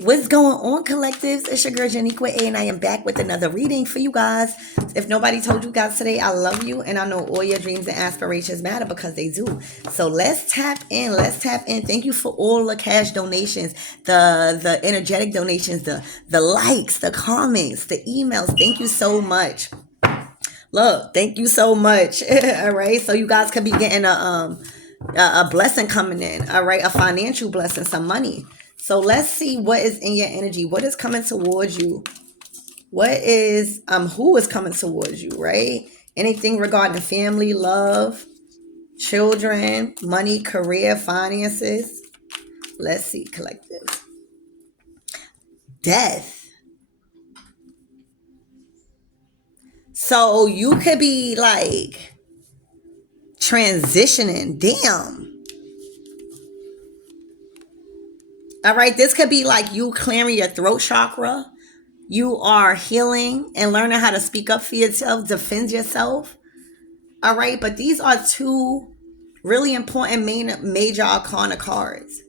What's going on, collectives? It's your girl Janiqua A, and I am back with another reading for you guys. If nobody told you guys today, I love you, and I know all your dreams and aspirations matter because they do. So let's tap in. Let's tap in. Thank you for all the cash donations, the energetic donations, the likes, the comments, the emails. Thank you so much. Look, thank you so much. All right, so you guys could be getting a blessing coming in. All right, a financial blessing, some money. So let's see what is in your energy. What is coming towards you? What is who is coming towards you, right? Anything regarding family, love, children, money, career, finances. Let's see, collective. Death. So you could be like transitioning. Damn. All right, this could be like you clearing your throat chakra. You are healing and learning how to speak up for yourself, defend yourself. All right, but these are two really important major arcana cards.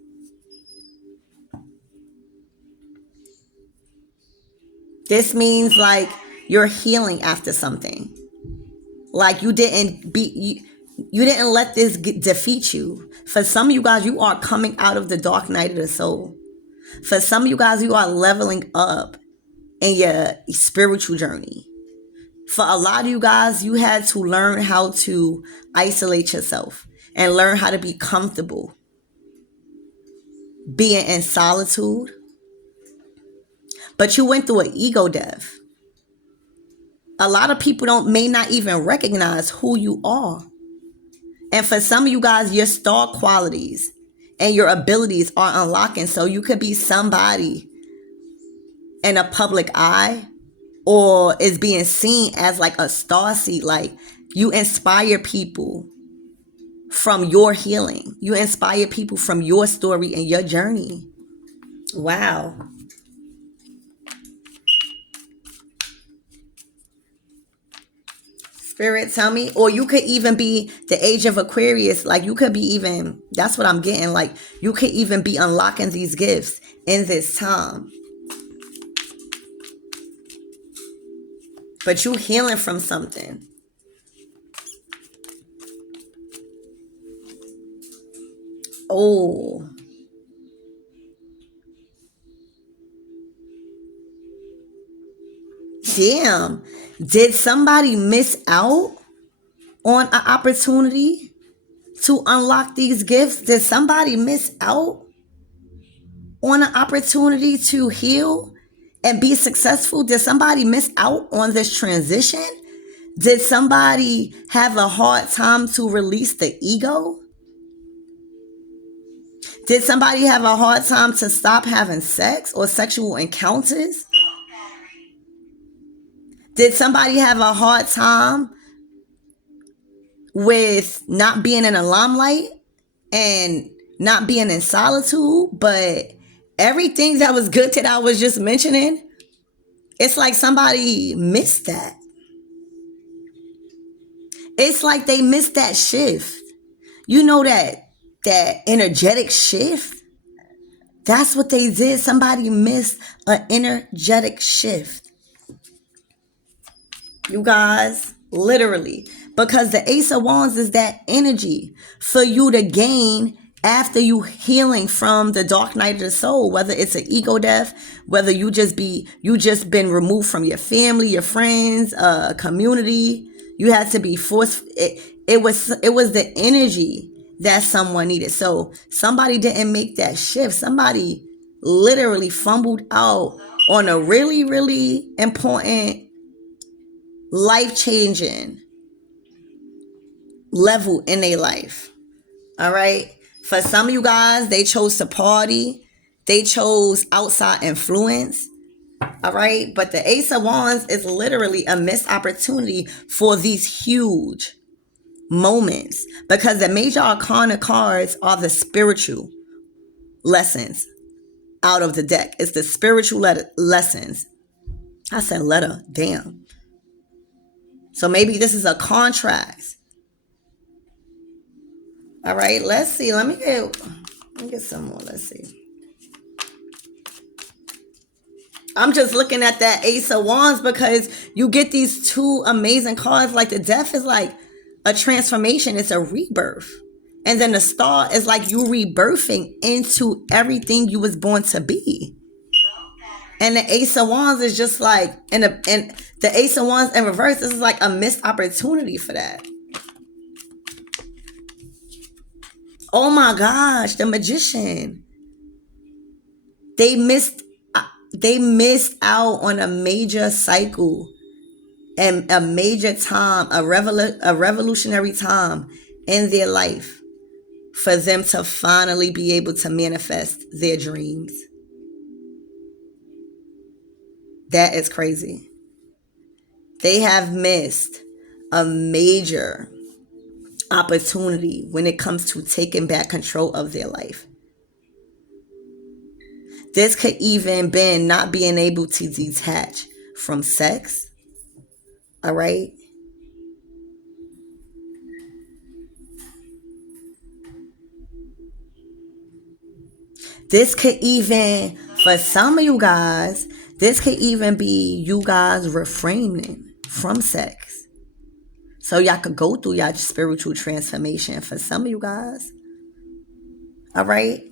This means like you're healing after something. Like you didn't let this defeat you. For some of you guys, you are coming out of the dark night of the soul. For some of you guys, you are leveling up in your spiritual journey. For a lot of you guys, you had to learn how to isolate yourself and learn how to be comfortable being in solitude. But you went through an ego death. A lot of people may not even recognize who you are. And for some of you guys, your star qualities and your abilities are unlocking. So you could be somebody in a public eye, or is being seen as like a star seed. Like you inspire people from your healing. You inspire people from your story and your journey. Wow. Spirit, tell me. Or you could even be the age of Aquarius. Like you could be even, that's what I'm getting. Like you could even be unlocking these gifts in this time. But you healing from something. Oh. Damn. Did somebody miss out on an opportunity to unlock these gifts? Did somebody miss out on an opportunity to heal and be successful? Did somebody miss out on this transition? Did somebody have a hard time to release the ego? Did somebody have a hard time to stop having sex or sexual encounters? Did somebody have a hard time with not being in the limelight and not being in solitude? But everything that was good that I was just mentioning, it's like somebody missed that. It's like they missed that shift. You know that energetic shift? That's what they did. Somebody missed an energetic shift. You guys, literally. Because the Ace of Wands is that energy for you to gain after you healing from the dark night of the soul. Whether it's an ego death, whether you just been removed from your family, your friends, community. You had to be forced. It was the energy that someone needed. So somebody didn't make that shift. Somebody literally fumbled out on a really, really important, life-changing level in their life. All right. For some of you guys, they chose to party. They chose outside influence. All right. But the Ace of Wands is literally a missed opportunity for these huge moments, because the major arcana cards are the spiritual lessons out of the deck. It's the spiritual lessons. I said letter. Damn. So maybe this is a contrast. All right, let's see. Let me get some more. Let's see. I'm just looking at that Ace of Wands because you get these two amazing cards. Like the Death is like a transformation. It's a rebirth. And then the Star is like you rebirthing into everything you was born to be. And the Ace of Wands is just like, and the Ace of Wands in reverse, this is like a missed opportunity for that. Oh my gosh, the Magician. They missed out on a major cycle and a major time, a revolutionary time in their life for them to finally be able to manifest their dreams. That is crazy. They have missed a major opportunity when it comes to taking back control of their life. This could even been not being able to detach from sex. All right. This could even, for some of you guys, this could even be you guys refraining from sex. So y'all could go through y'all spiritual transformation for some of you guys. All right.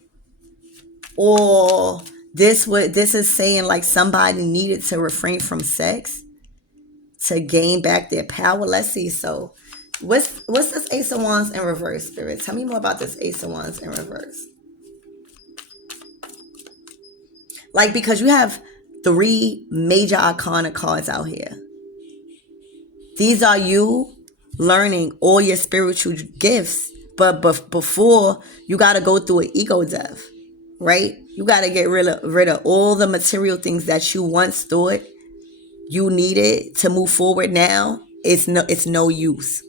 Or this is saying like somebody needed to refrain from sex to gain back their power. Let's see. So what's this Ace of Wands in reverse, Spirit? Tell me more about this Ace of Wands in reverse. Like, because you have 3 major arcana cards out here. These are you learning all your spiritual gifts. But before, you got to go through an ego death, right? You got to get rid of all the material things that you once thought you needed to move forward. Now it's no use.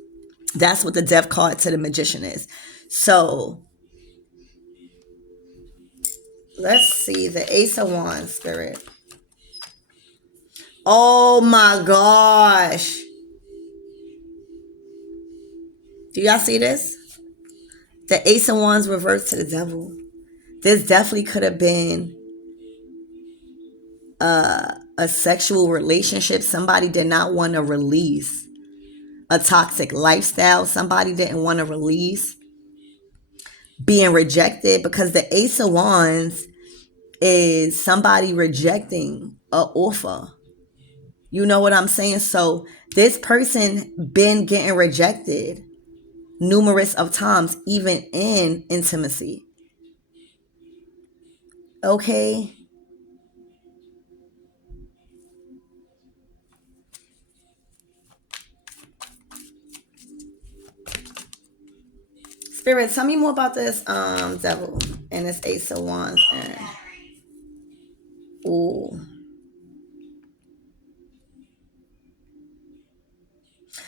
That's what the Death card to the Magician is. So let's see the Ace of Wands, Spirit. Oh my gosh. Do y'all see this? The Ace of Wands reversed to the Devil. This definitely could have been a sexual relationship. Somebody did not want to release a toxic lifestyle. Somebody didn't want to release being rejected, because the Ace of Wands is somebody rejecting an offer. You know what I'm saying? So this person been getting rejected numerous of times, even in intimacy. Okay. Spirit, tell me more about this Devil and this Ace of Wands. Ooh.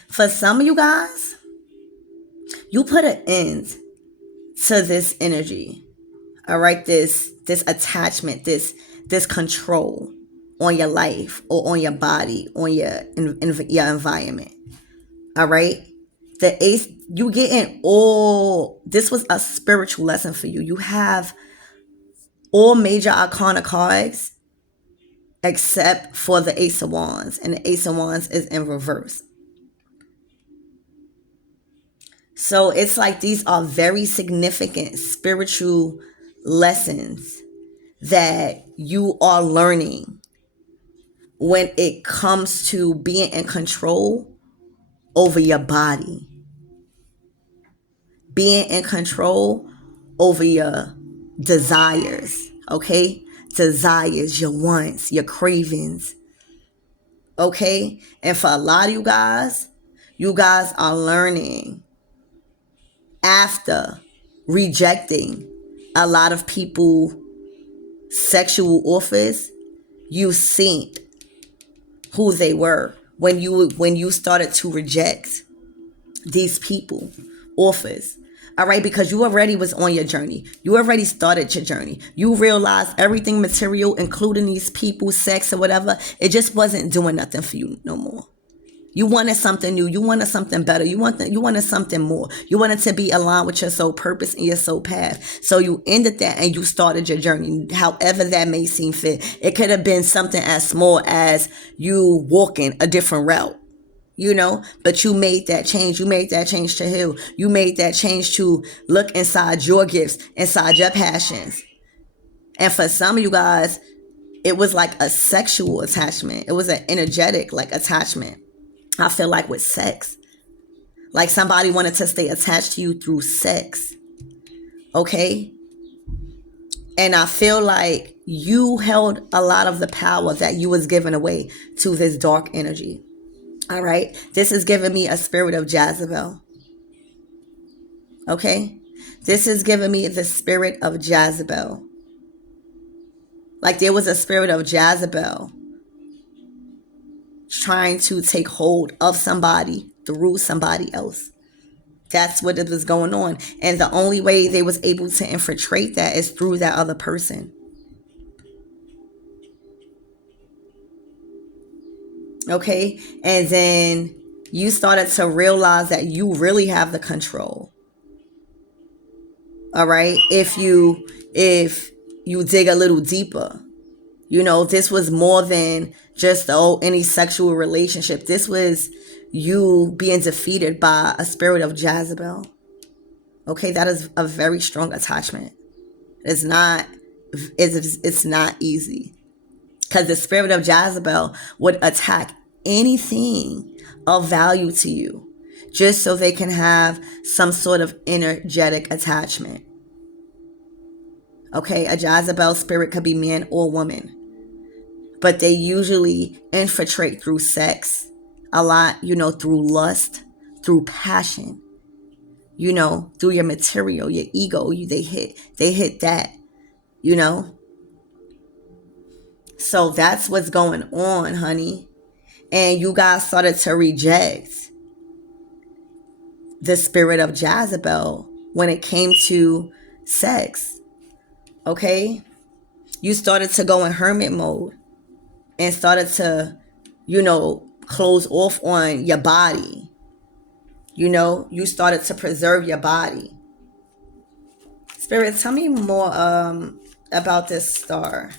For some of you guys, you put an end to this energy. All right, this attachment, this control on your life or on your body, on your environment. All right. The Ace, you getting all, this was a spiritual lesson for you. You have all major arcana cards except for the Ace of Wands. And the Ace of Wands is in reverse. So it's like these are very significant spiritual lessons that you are learning when it comes to being in control over your body, being in control over your desires, okay? Desires, your wants, your cravings, okay? And for a lot of you guys are learning after rejecting a lot of people sexual offers. You seen who they were when you started to reject these people offers. All right, because you already was on your journey. You already started your journey. You realized everything material, including these people, sex or whatever, it just wasn't doing nothing for you no more. You wanted something new. You wanted something better. You wanted something more. You wanted to be aligned with your soul purpose and your soul path. So you ended that and you started your journey, however that may seem fit. It could have been something as small as you walking a different route, but you made that change. You made that change to heal. You made that change to look inside your gifts, inside your passions. And for some of you guys, it was like a sexual attachment. It was an energetic attachment. I feel like with sex, like somebody wanted to stay attached to you through sex. Okay. And I feel like you held a lot of the power that you was giving away to this dark energy. All right. This is giving me a spirit of Jezebel. Okay. This is giving me the spirit of Jezebel. Like there was a spirit of Jezebel trying to take hold of somebody through somebody else. That's what it was going on. And the only way they was able to infiltrate that is through that other person. Okay? And then you started to realize that you really have the control. All right? If you dig a little deeper. This was more than just any sexual relationship. This was you being defeated by a spirit of Jezebel. Okay, that is a very strong attachment. It's not easy. Because the spirit of Jezebel would attack anything of value to you just so they can have some sort of energetic attachment. Okay, a Jezebel spirit could be man or woman. But they usually infiltrate through sex a lot, through lust, through passion, through your material, your ego. They hit that, So that's what's going on, honey. And you guys started to reject the spirit of Jezebel when it came to sex. Okay? You started to go in hermit mode. And started to, close off on your body. You started to preserve your body. Spirit, tell me more about this star.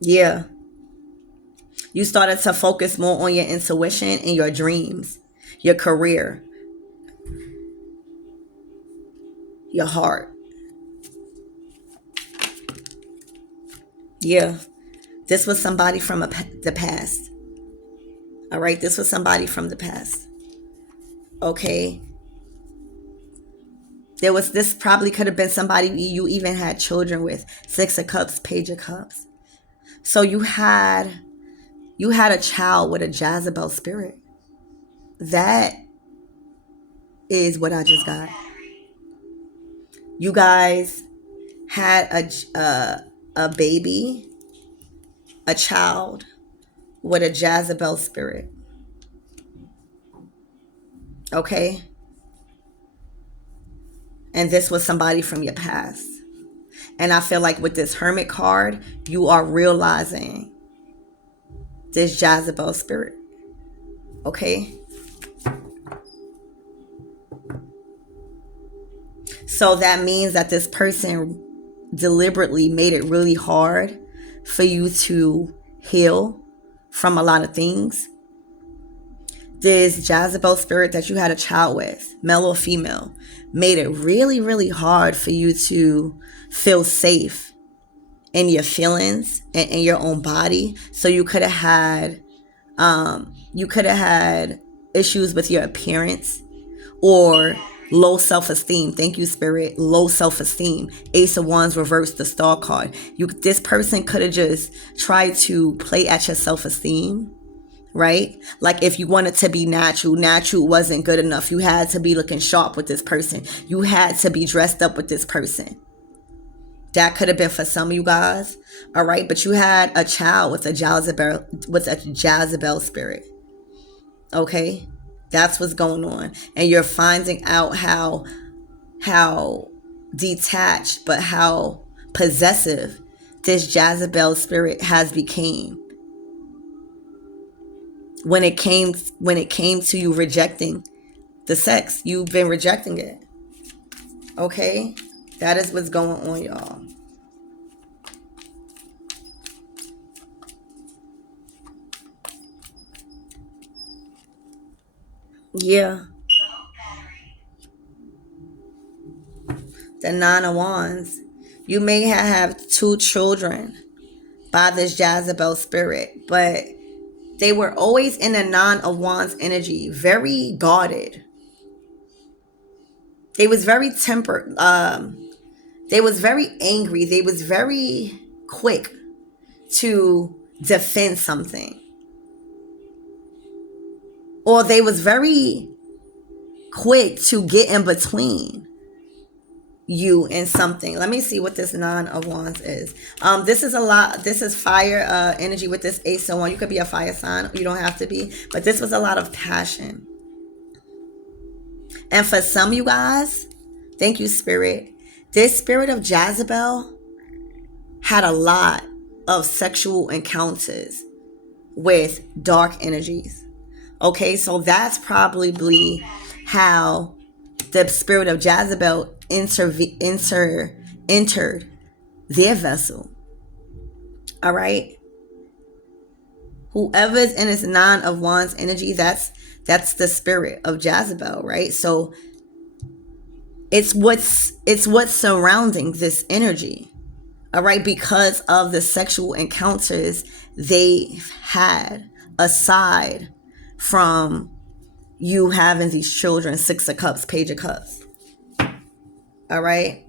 Yeah. You started to focus more on your intuition and your dreams, your career, your heart. Yeah. This was somebody from the past. All right. This was somebody from the past. Okay. This probably could have been somebody you even had children with. 6 of Cups, Page of Cups. So you had a child with a Jezebel spirit. That is what I just got. You guys had a baby, a child with a Jezebel spirit. Okay? And this was somebody from your past. And I feel like with this Hermit card, you are realizing this Jezebel spirit. Okay? So that means that this person deliberately made it really hard for you to heal from a lot of things. This Jezebel spirit that you had a child with, male or female, made it really, really hard for you to feel safe in your feelings and in your own body. So you could have had issues with your appearance or low self-esteem. Thank you, Spirit. Low self-esteem. Ace of Wands reversed, the Star card. This person could have just tried to play at your self-esteem, right? Like if you wanted to be natural wasn't good enough. You had to be looking sharp with this person. You had to be dressed up with this person. That could have been for some of you guys, all right? But you had a child with a Jezebel spirit, okay? That's what's going on. And you're finding out how detached but how possessive this Jezebel spirit has become. when it came to you rejecting the sex. You've been rejecting it. Okay? That is what's going on, y'all. Yeah. The Nine of Wands. You may have 2 children by this Jezebel spirit, but they were always in the Nine of Wands energy, very guarded. They was very tempered. They was very angry. They was very quick to defend something. Or they was very quick to get in between you and something. Let me see what this Nine of Wands is. This is fire energy with this Ace of Wands. You could be a fire sign. You don't have to be. But this was a lot of passion. And for some of you guys, thank you, Spirit. This spirit of Jezebel had a lot of sexual encounters with dark energies. Okay, so that's probably how the spirit of Jezebel entered their vessel. All right. Whoever's in this Nine of Wands energy, that's the spirit of Jezebel, right? So it's what's surrounding this energy. All right, because of the sexual encounters they've had, aside from you having these children, 6 of Cups, Page of Cups. All right.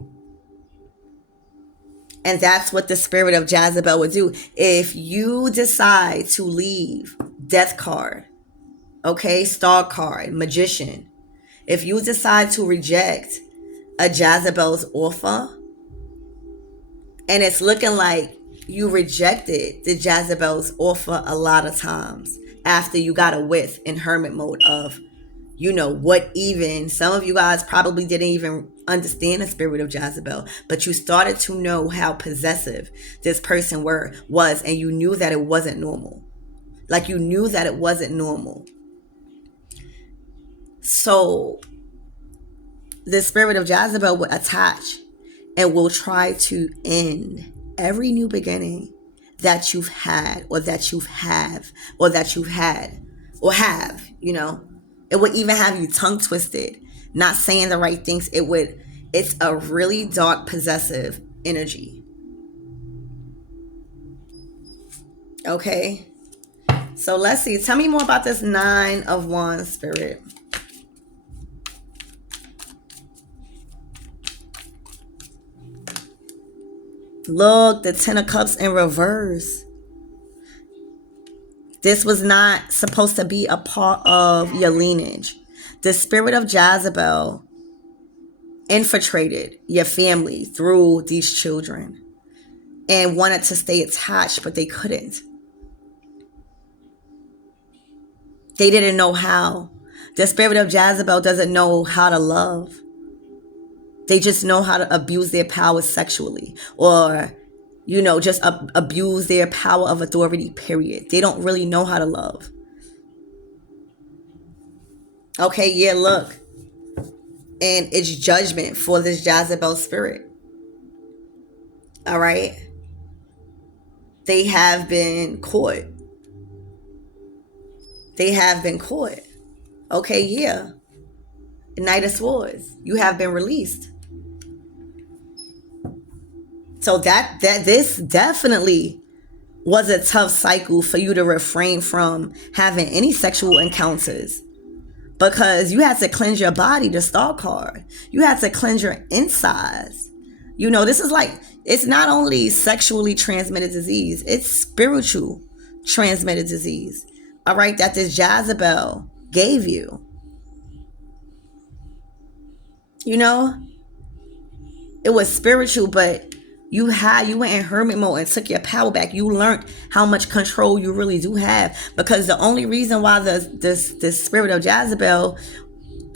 And that's what the spirit of Jezebel would do. If you decide to leave, Death card, okay, Star card, Magician. If you decide to reject a Jezebel's offer, and it's looking like you rejected the Jezebel's offer a lot of times after you got a width in hermit mode of, what even, some of you guys probably didn't even understand the spirit of Jezebel, but you started to know how possessive this person was, and you knew that it wasn't normal. Like, you knew that it wasn't normal. So the spirit of Jezebel will attach and will try to end every new beginning that you've had, or that you have, or that you've had, or have, It would even have you tongue twisted, not saying the right things. It's a really dark, possessive energy. Okay. So let's see. Tell me more about this Nine of Wands spirit. Look, the Ten of Cups in reverse. This was not supposed to be a part of your lineage. The spirit of Jezebel infiltrated your family through these children and wanted to stay attached, but they couldn't. They didn't know how. The spirit of Jezebel doesn't know how to love. They just know how to abuse their power sexually, or, just abuse their power of authority, period. They don't really know how to love. Okay, yeah, look. And it's judgment for this Jezebel spirit. All right? They have been caught. They have been caught. Okay, yeah. Knight of Swords. You have been released. So this definitely was a tough cycle for you to refrain from having any sexual encounters, because you had to cleanse your body, the Star card. You had to cleanse your insides. This is like, it's not only sexually transmitted disease, it's spiritual transmitted disease. All right, that this Jezebel gave you. It was spiritual, but you went in hermit mode and took your power back. You learned how much control you really do have, because the only reason why this spirit of Jezebel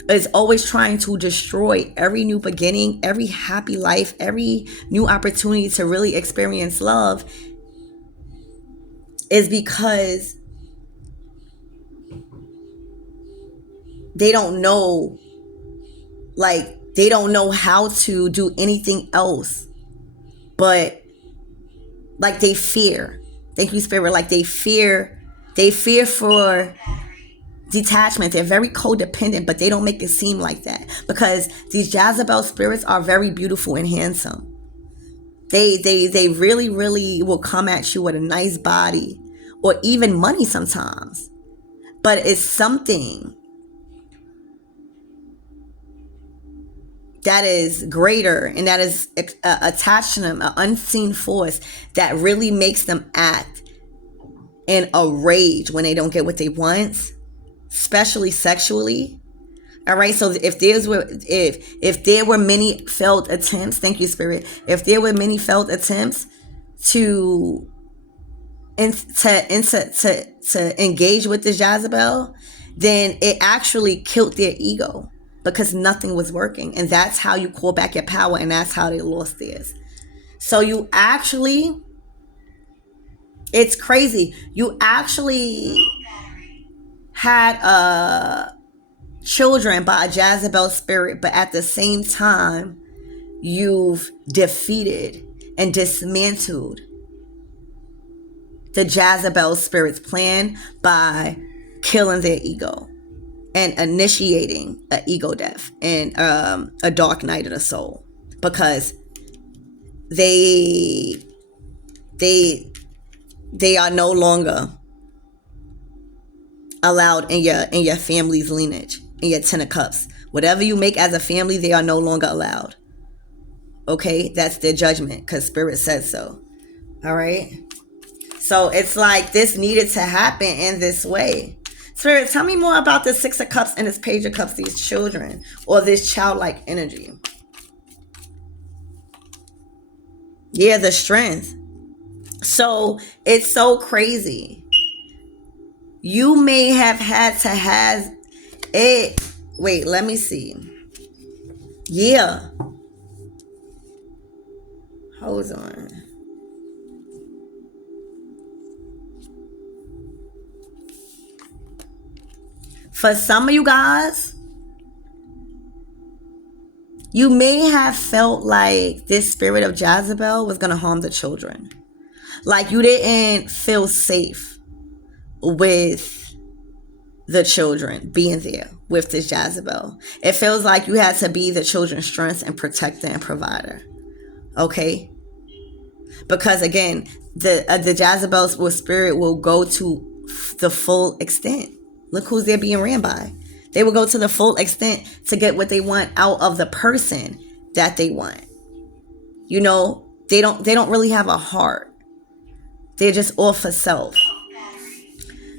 is always trying to destroy every new beginning, every happy life, every new opportunity to really experience love is because they don't know, like, they don't know how to do anything else, but like they fear. Thank you, Spirit. Like they fear for detachment. They're very codependent, but they don't make it seem like that, because these Jezebel spirits are very beautiful and handsome. They really, really will come at you with a nice body or even money sometimes. But it's something that is greater, and that is attached to them, an unseen force that really makes them act in a rage when they don't get what they want, especially sexually. All right, so if there were many failed attempts, thank you, Spirit. If there were many failed attempts to engage with the Jezebel, then it actually killed their ego, because nothing was working, and that's how you call back your power, and that's how they lost theirs. So you actually, it's crazy. You actually had children by a Jezebel spirit, but at the same time, you've defeated and dismantled the Jezebel spirit's plan by killing their ego and initiating an ego death and a dark night of the soul, because they are no longer allowed in your family's lineage, in your 10 of cups. Whatever you make as a family, they are no longer allowed. Okay, that's their judgment, because Spirit said so. All right, so it's like this needed to happen in this way. Spirit, tell me more about the 6 of Cups and this Page of Cups, these children, or this childlike energy. Yeah, the strength. So it's so crazy. You may have had to have it. Wait, let me see. Yeah. Hold on. For some of you guys, you may have felt like this spirit of Jezebel was going to harm the children. Like you didn't feel safe with the children being there with this Jezebel. It feels like you had to be the children's strength and protector and provider. Okay? Because again, the Jezebel spirit will go to the full extent. Look who's they're being ran by. They will go to the full extent to get what they want out of the person that they want. You know, they don't really have a heart. They're just all for self.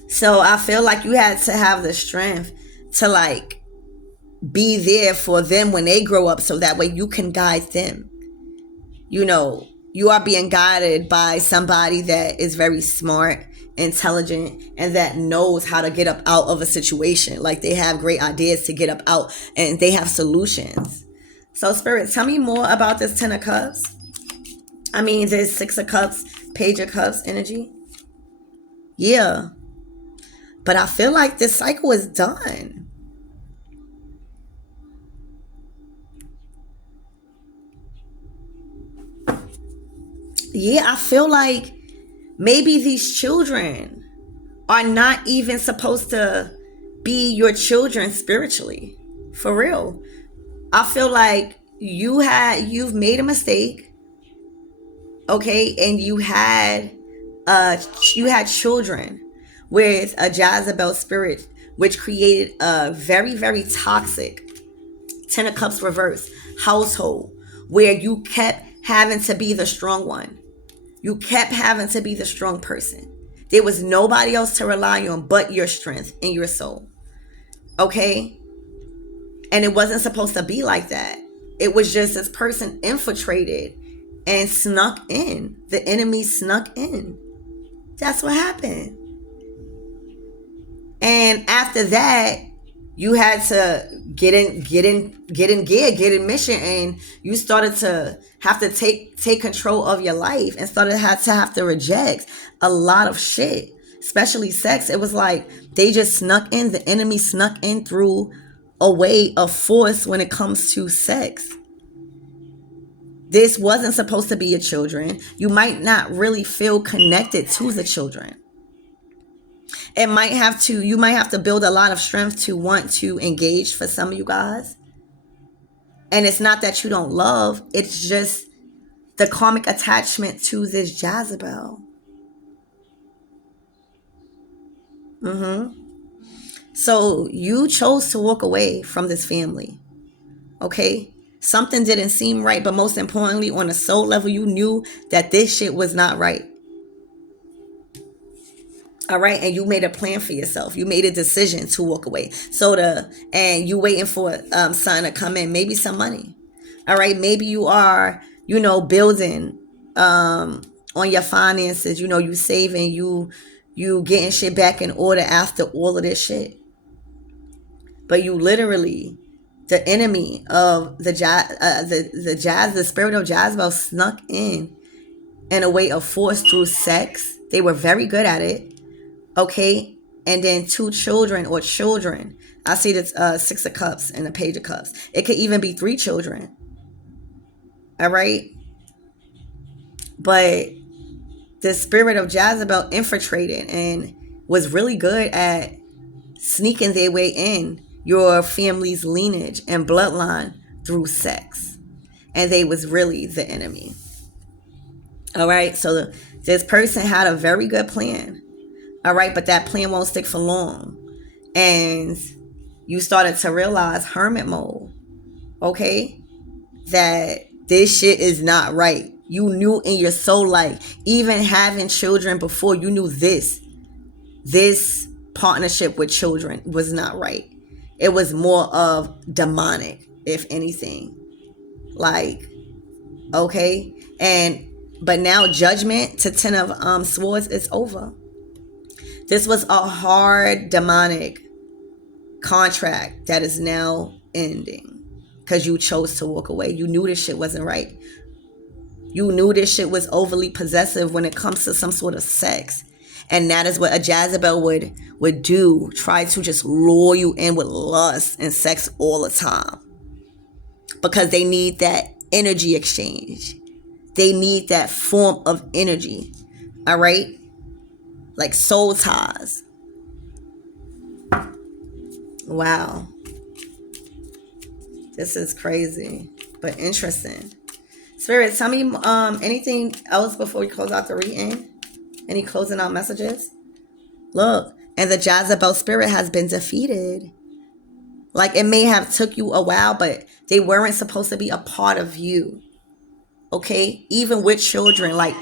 So I feel like you had to have the strength to like be there for them when they grow up, so that way you can guide them. You know, you are being guided by somebody that is very smart, intelligent, and that knows how to get up out of a situation. Like they have great ideas to get up out, and they have solutions. So Spirit, tell me more about this 10 of Cups. I mean, this 6 of Cups, Page of Cups energy. Yeah. But I feel like this cycle is done. Yeah, I feel like maybe these children are not even supposed to be your children spiritually. For real. I feel like you've made a mistake. Okay, and you had children with a Jezebel spirit, which created a very, very toxic 10 of Cups reverse household, where you kept having to be the strong one. You kept having to be the strong person. There was nobody else to rely on but your strength and your soul. Okay? And it wasn't supposed to be like that. It was just this person infiltrated and snuck in. The enemy snuck in. That's what happened. And after that, you had to get in gear, get in mission, and you started to have to take control of your life, and started to have to reject a lot of shit, especially sex. It was like they just snuck in. The enemy snuck in through a way of force when it comes to sex. This wasn't supposed to be your children. You might not really feel connected to the children. You might have to build a lot of strength to want to engage for some of you guys. And it's not that you don't love, it's just the karmic attachment to this Jezebel. So you chose to walk away from this family. Okay? Something didn't seem right, but most importantly, on a soul level, you knew that this shit was not right. All right, and you made a plan for yourself. You made a decision to walk away. And you waiting for something to come in, maybe some money. All right, maybe you are, building on your finances. You saving, you getting shit back in order after all of this shit. But you literally, the enemy of the spirit of Jezebel snuck in a way of force through sex. They were very good at it. Okay, and then 2 children or children. I see this 6 of Cups and a Page of Cups. It could even be 3 children. All right, but the spirit of Jezebel infiltrated and was really good at sneaking their way in your family's lineage and bloodline through sex, and they was really the enemy. All right, so this person had a very good plan. All right, but that plan won't stick for long. And you started to realize, hermit mode, okay, that this shit is not right. You knew in your soul, like, even having children before, you knew this partnership with children was not right. It was more of demonic, if anything. Like, okay, but now judgment to 10 of swords is over. This was a hard demonic contract that is now ending because you chose to walk away. You knew this shit wasn't right. You knew this shit was overly possessive when it comes to some sort of sex. And that is what a Jezebel would do. Try to just lure you in with lust and sex all the time. Because they need that energy exchange. They need that form of energy. All right? Like soul ties. Wow. This is crazy, but interesting. Spirit, tell me anything else before we close out the reading? Any closing out messages? Look, and the Jezebel spirit has been defeated. Like, it may have took you a while, but they weren't supposed to be a part of you. Okay? Even with children, like,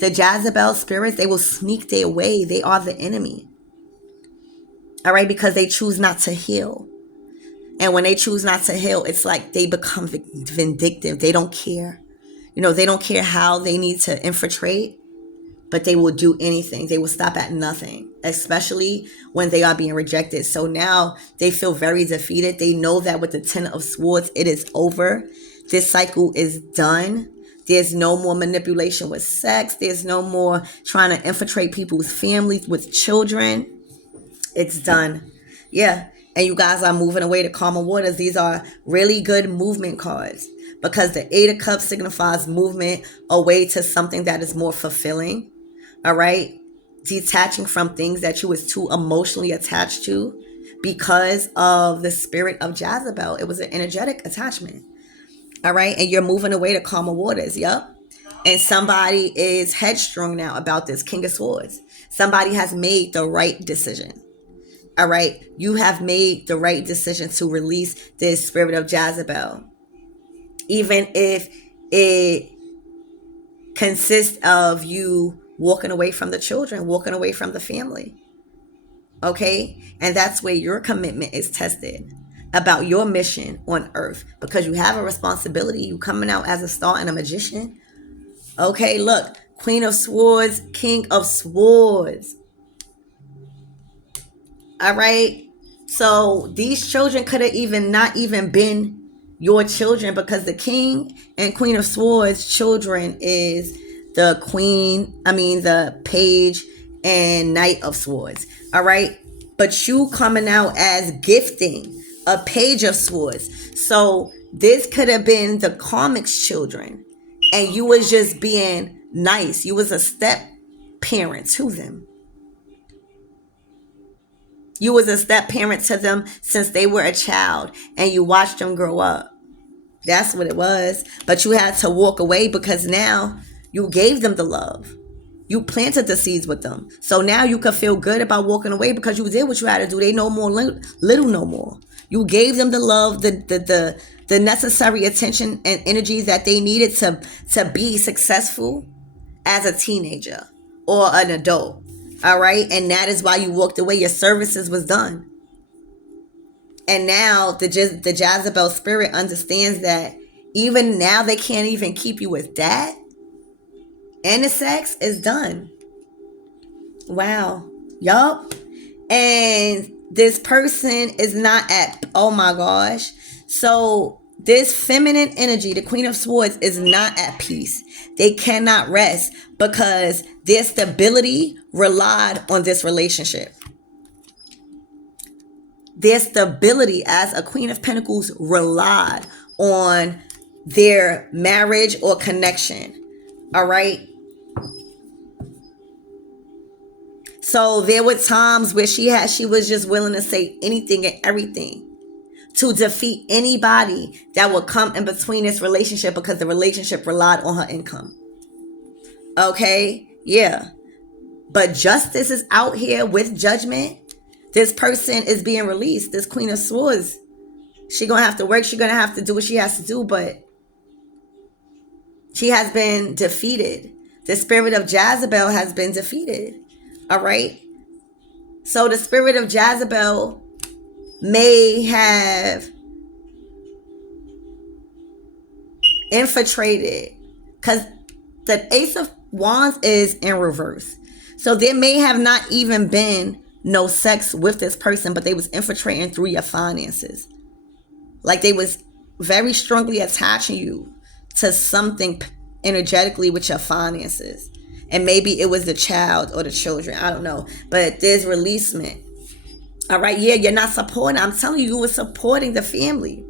the Jezebel spirits, they will sneak their way. They are the enemy. All right? Because they choose not to heal. And when they choose not to heal, it's like they become vindictive. They don't care. They don't care how they need to infiltrate, but they will do anything. They will stop at nothing, especially when they are being rejected. So now they feel very defeated. They know that with the 10 of Swords, it is over. This cycle is done. There's no more manipulation with sex. There's no more trying to infiltrate people's families with children. It's done. Yeah. And you guys are moving away to calmer waters. These are really good movement cards because the 8 of Cups signifies movement away to something that is more fulfilling. All right. Detaching from things that you was too emotionally attached to because of the spirit of Jezebel. It was an energetic attachment. All right. And you're moving away to calmer waters. Yep. And somebody is headstrong now about this King of Swords. Somebody has made the right decision. All right. You have made the right decision to release this spirit of Jezebel. Even if it consists of you walking away from the children, walking away from the family. Okay. And that's where your commitment is tested about your mission on earth, because you have a responsibility. You coming out as a star and a magician. Okay, look, Queen of Swords, King of Swords. All right. So these children could have not even been your children, because the King and Queen of Swords children is the Page and Knight of Swords. All right. But you coming out as gifting a page of swords. So this could have been the karmic's children, and you was just being nice. You was a step parent to them. You was a step parent to them since they were a child, and you watched them grow up. That's what it was. But you had to walk away because now you gave them the love. You planted the seeds with them. So now you could feel good about walking away because you did what you had to do. They no more little no more. You gave them the love, the necessary attention and energy that they needed to be successful as a teenager or an adult. All right. And that is why you walked away. Your services was done. And now the Jezebel spirit understands that even now they can't even keep you with that. And the sex is done. Wow. Yup. And this person is not at, oh my gosh. So this feminine energy, the Queen of Swords, is not at peace. They cannot rest because their stability relied on this relationship. Their stability as a Queen of Pentacles relied on their marriage or connection. All right. So there were times where she was just willing to say anything and everything to defeat anybody that would come in between this relationship because the relationship relied on her income. Okay. Yeah. But justice is out here with judgment. This person is being released. This Queen of Swords. She's going to have to work. She's going to have to do what she has to do. But she has been defeated. The spirit of Jezebel has been defeated. All right. So the spirit of Jezebel may have infiltrated, because the Ace of Wands is in reverse. So there may have not even been no sex with this person, but they was infiltrating through your finances. Like they was very strongly attaching you to something energetically with your finances. And maybe it was the child or the children. I don't know. But there's releasement. All right. Yeah, you're not supporting. I'm telling you, you were supporting the family.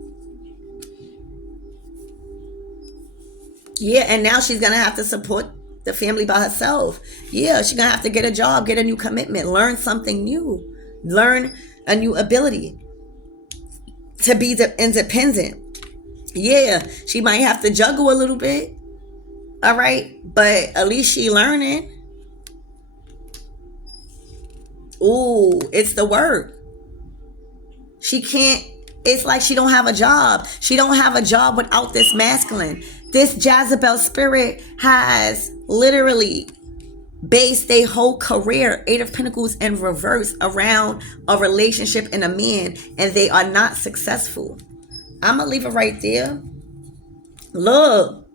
Yeah, and now she's going to have to support the family by herself. Yeah, she's going to have to get a job, get a new commitment, learn something new, learn a new ability to be independent. Yeah, she might have to juggle a little bit. All right, but at least she learning. Ooh, it's the work. She can't, it's like she don't have a job. She don't have a job without this masculine. This Jezebel spirit has literally based their whole career, Eight of Pentacles in reverse, around a relationship and a man, and they are not successful. I'm going to leave it right there. Look.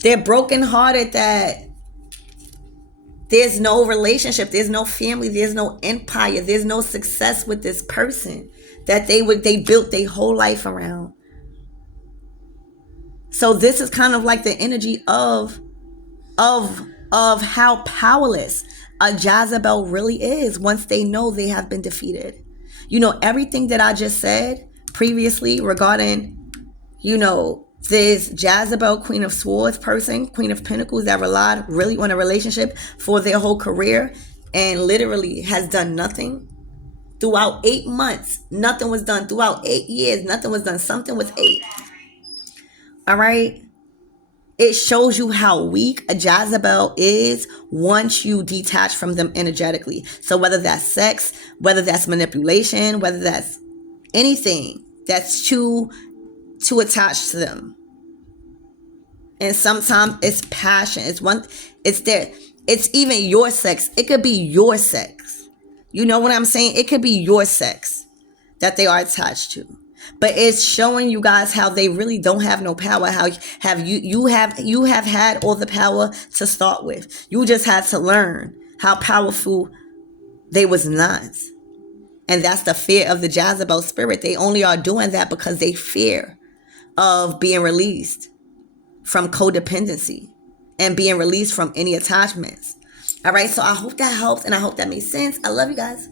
They're brokenhearted that there's no relationship, there's no family, there's no empire, there's no success with this person that they built their whole life around. So this is kind of like the energy of how powerless a Jezebel really is once they know they have been defeated. You know, everything that I just said previously regarding, you know, this Jezebel, Queen of Swords person, Queen of Pentacles that relied really on a relationship for their whole career and literally has done nothing. Throughout 8 months, nothing was done. Throughout 8 years, nothing was done. Something was 8. All right. It shows you how weak a Jezebel is once you detach from them energetically. So whether that's sex, whether that's manipulation, whether that's anything that's too attached to them. And sometimes it's passion. It's even your sex. It could be your sex. You know what I'm saying? It could be your sex that they are attached to. But it's showing you guys how they really don't have no power. How you have had all the power to start with. You just had to learn how powerful they was not. And that's the fear of the Jezebel spirit. They only are doing that because they fear of being released from codependency and being released from any attachments. All right, so I hope that helps and I hope that makes sense. I love you guys.